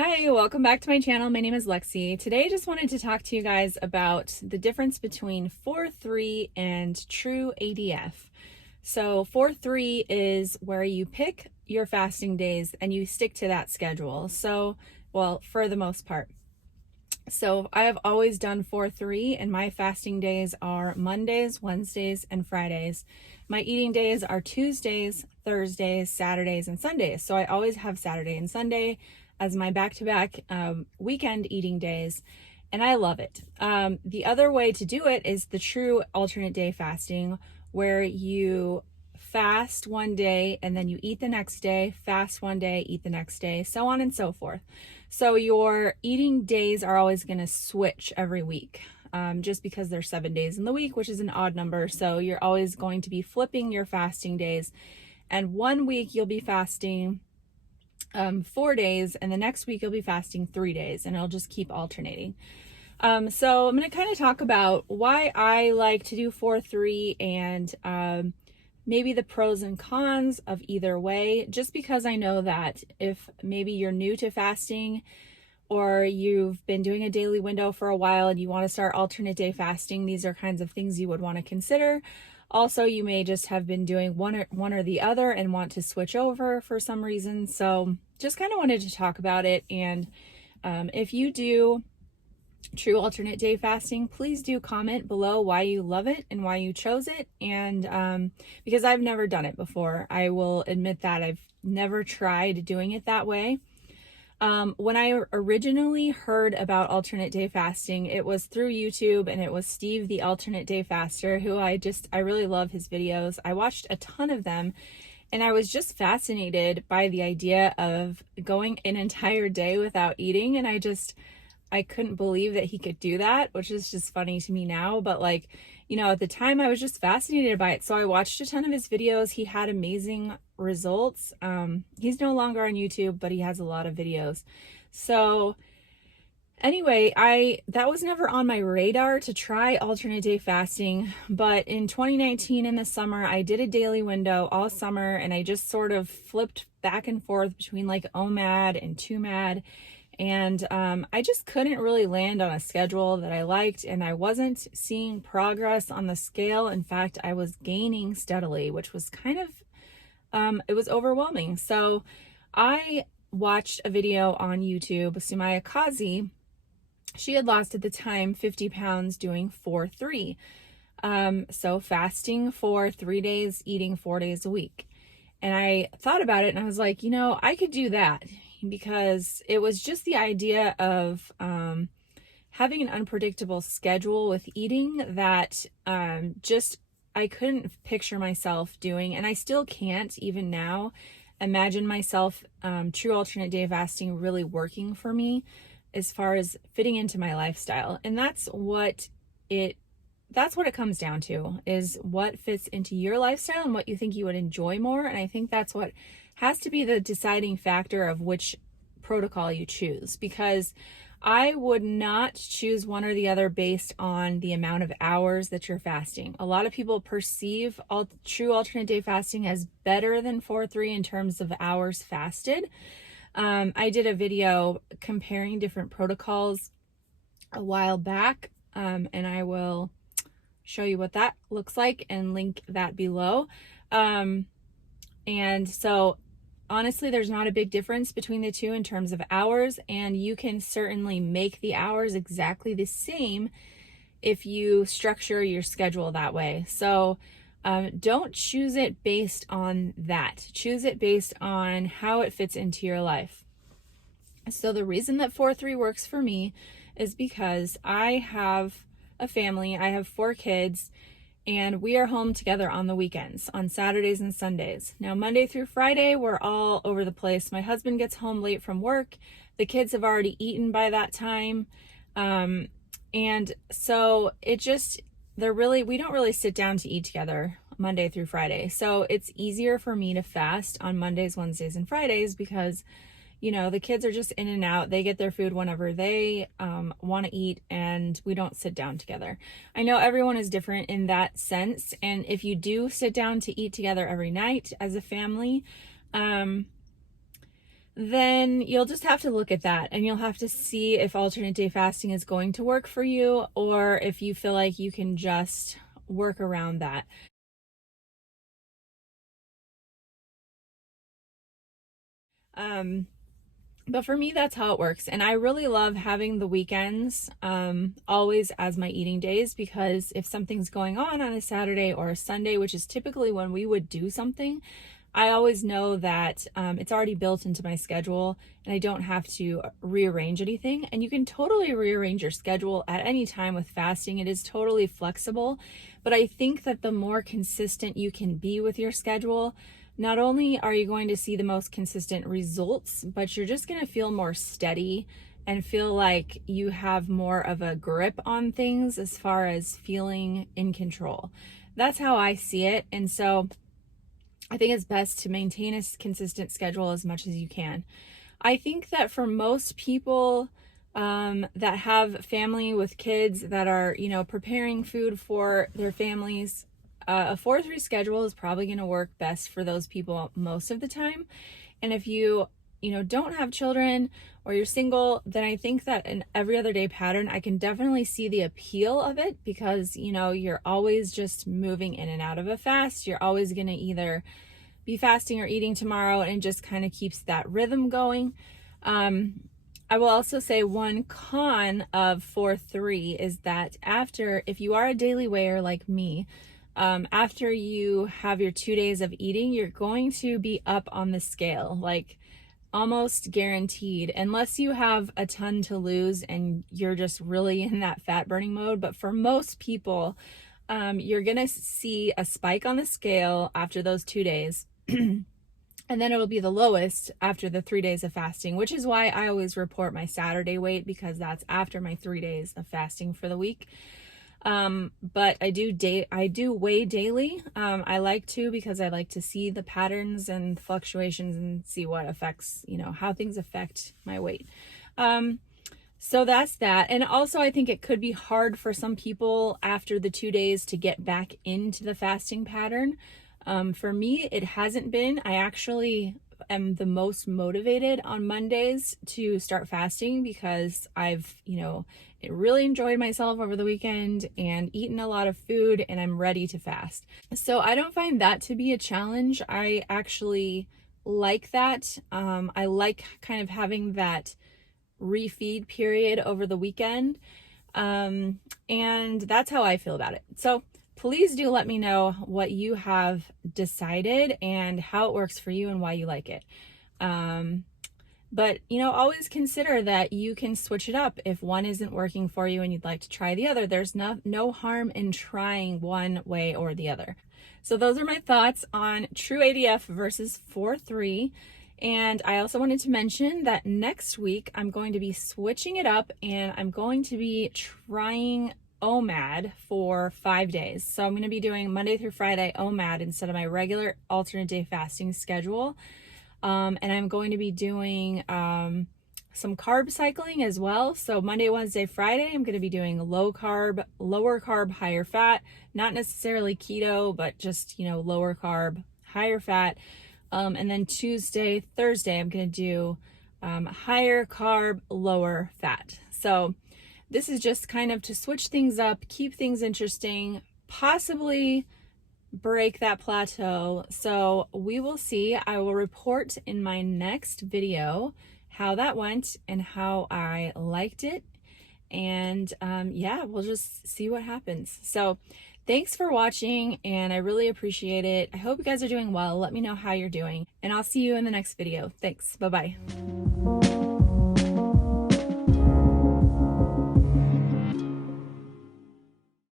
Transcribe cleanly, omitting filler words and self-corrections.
Hi, welcome back to my channel. My name is Lexi. Today I just wanted to talk to you guys about the difference between 4-3 and True ADF. So 4-3 is where you pick your fasting days and you stick to that schedule. So, well, for the most part. So I have always done 4-3 and my fasting days are Mondays, Wednesdays, and Fridays. My eating days are Tuesdays, Thursdays, Saturdays, and Sundays. So I always have Saturday and Sunday as my back-to-back weekend eating days, and I love it. The other way to do it is the true alternate day fasting, where you fast one day and then you eat the next day, fast one day, eat the next day, so on and so forth. So your eating days are always going to switch every week, just because there's 7 days in the week, which is an odd number. So you're always going to be flipping your fasting days, and one week you'll be fasting 4 days, and the next week you'll be fasting 3 days, and it'll just keep alternating. So I'm going to kind of talk about why I like to do 4-3 and maybe the pros and cons of either way, just because I know that if maybe you're new to fasting or you've been doing a daily window for a while and you want to start alternate day fasting, these are kinds of things you would want to consider. Also, you may just have been doing one or the other and want to switch over for some reason. So just kind of wanted to talk about it. And if you do true alternate day fasting, please do comment below why you love it and why you chose it. And because I've never done it before, I will admit that I've never tried doing it that way. When I originally heard about alternate day fasting, it was through YouTube, and it was Steve, the alternate day faster, who I really love his videos. I watched a ton of them, and I was just fascinated by the idea of going an entire day without eating. And I couldn't believe that he could do that, which is just funny to me now. But at the time I was just fascinated by it. So I watched a ton of his videos. He had amazing results. He's no longer on YouTube, but he has a lot of videos. So anyway, that was never on my radar to try alternate day fasting. But in 2019 in the summer, I did a daily window all summer, and I just sort of flipped back and forth between like OMAD and 2MAD. And I just couldn't really land on a schedule that I liked, and I wasn't seeing progress on the scale. In fact, I was gaining steadily, which was kind of, it was overwhelming. So I watched a video on YouTube. Sumaya Kazi, she had lost at the time 50 pounds doing 4-3. So fasting for 3 days, eating 4 days a week. And I thought about it and I was like, I could do that, because it was just the idea of having an unpredictable schedule with eating that I couldn't picture myself doing, and I still can't even now imagine myself true alternate day fasting really working for me as far as fitting into my lifestyle. And that's what it comes down to, is what fits into your lifestyle and what you think you would enjoy more. And I think that's what has to be the deciding factor of which protocol you choose, because I would not choose one or the other based on the amount of hours that you're fasting. A lot of people perceive true alternate day fasting as better than 4-3 in terms of hours fasted. I did a video comparing different protocols a while back, and I will show you what that looks like and link that below. And so honestly, there's not a big difference between the two in terms of hours, and you can certainly make the hours exactly the same if you structure your schedule that way. So don't choose it based on that. Choose it based on how it fits into your life. So the reason that 4-3 works for me is because I have a family. I have 4 kids, and we are home together on the weekends, on Saturdays and Sundays. Now, Monday through Friday, we're all over the place. My husband gets home late from work. The kids have already eaten by that time. And so we don't really sit down to eat together Monday through Friday. So it's easier for me to fast on Mondays, Wednesdays, and Fridays because the kids are just in and out. They get their food whenever they want to eat, and we don't sit down together. I know everyone is different in that sense. And if you do sit down to eat together every night as a family, then you'll just have to look at that and you'll have to see if alternate day fasting is going to work for you, or if you feel like you can just work around that. But for me, that's how it works. And I really love having the weekends always as my eating days, because if something's going on a Saturday or a Sunday, which is typically when we would do something, I always know that it's already built into my schedule and I don't have to rearrange anything. And you can totally rearrange your schedule at any time with fasting. It is totally flexible. But I think that the more consistent you can be with your schedule, not only are you going to see the most consistent results, but you're just going to feel more steady and feel like you have more of a grip on things as far as feeling in control. That's how I see it. And so I think it's best to maintain a consistent schedule as much as you can. I think that for most people that have family with kids that are, preparing food for their families, a 4-3 schedule is probably going to work best for those people most of the time. And if you don't have children or you're single, then I think that an every other day pattern, I can definitely see the appeal of it, because you're always just moving in and out of a fast. You're always going to either be fasting or eating tomorrow, and it just kind of keeps that rhythm going. I will also say one con of 4-3 is that if you are a daily weigher like me, after you have your 2 days of eating, you're going to be up on the scale, like almost guaranteed, unless you have a ton to lose and you're just really in that fat burning mode. But for most people, you're going to see a spike on the scale after those 2 days. And then it will be the lowest after the 3 days of fasting, which is why I always report my Saturday weight, because that's after my 3 days of fasting for the week. But I do weigh daily. I like to, because I like to see the patterns and fluctuations and see what affects, how things affect my weight. So that's that. And also I think it could be hard for some people after the 2 days to get back into the fasting pattern. For me, it hasn't been. I actually am the most motivated on Mondays to start fasting, because I've, really enjoyed myself over the weekend and eaten a lot of food, and I'm ready to fast. So I don't find that to be a challenge. I actually like that. I like kind of having that refeed period over the weekend. And that's how I feel about it. So please do let me know what you have decided and how it works for you and why you like it. But always consider that you can switch it up if one isn't working for you and you'd like to try the other. There's no harm in trying one way or the other. So those are my thoughts on True ADF versus 4-3. And I also wanted to mention that next week I'm going to be switching it up, and I'm going to be trying OMAD for 5 days. So I'm going to be doing Monday through Friday OMAD instead of my regular alternate day fasting schedule. And I'm going to be doing some carb cycling as well. So Monday, Wednesday, Friday, I'm going to be doing low carb, lower carb, higher fat, not necessarily keto, but just, lower carb, higher fat. And then Tuesday, Thursday, I'm going to do higher carb, lower fat. So this is just kind of to switch things up, keep things interesting, possibly break that plateau. So we will see. I will report in my next video how that went and how I liked it. And yeah, we'll just see what happens. So thanks for watching, and I really appreciate it. I hope you guys are doing well. Let me know how you're doing, and I'll see you in the next video. Thanks. Bye-bye.